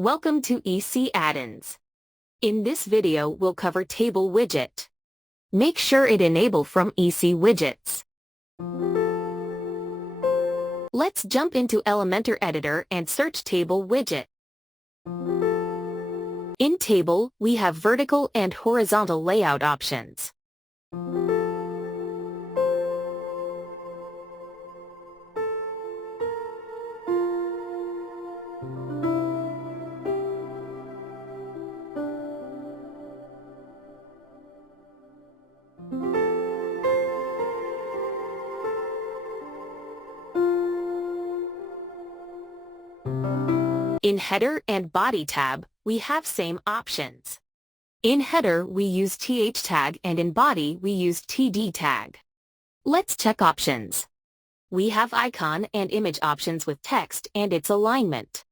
Welcome to EC Add-ins. In this video we'll cover Table Widget. Make sure it enable from EC Widgets. Let's jump into Elementor editor and search Table Widget. In Table, we have vertical and horizontal layout options. In Header and Body tab, we have same options. In Header, we use TH tag and in Body, we use TD tag. Let's check options. We have icon and image options with text and its alignment.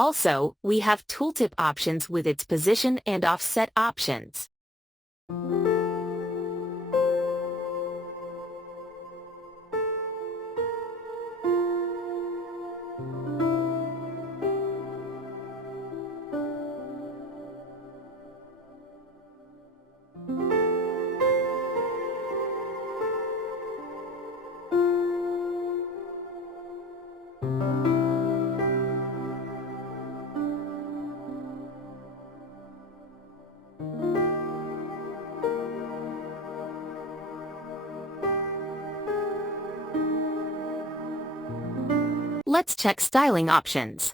Also, we have Tooltip options with its position and offset options. Let's check styling options.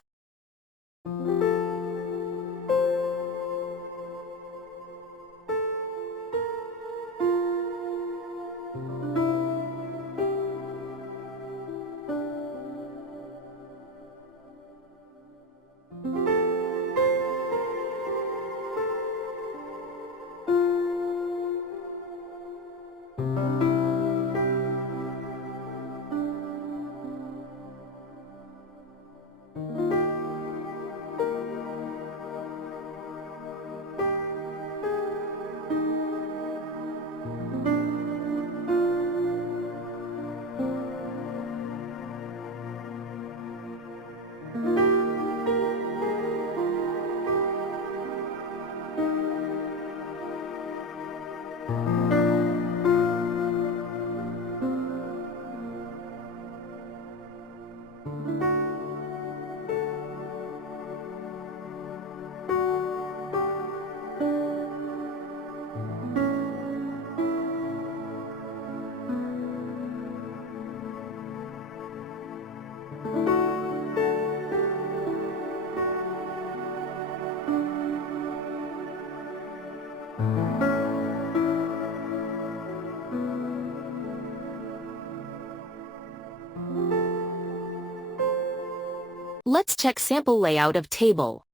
Let's check sample layout of table.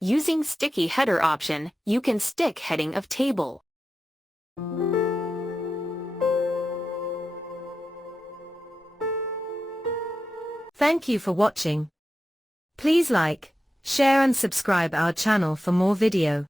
Using sticky header option, you can stick heading of table. Thank you for watching. Please like, share and subscribe our channel for more video.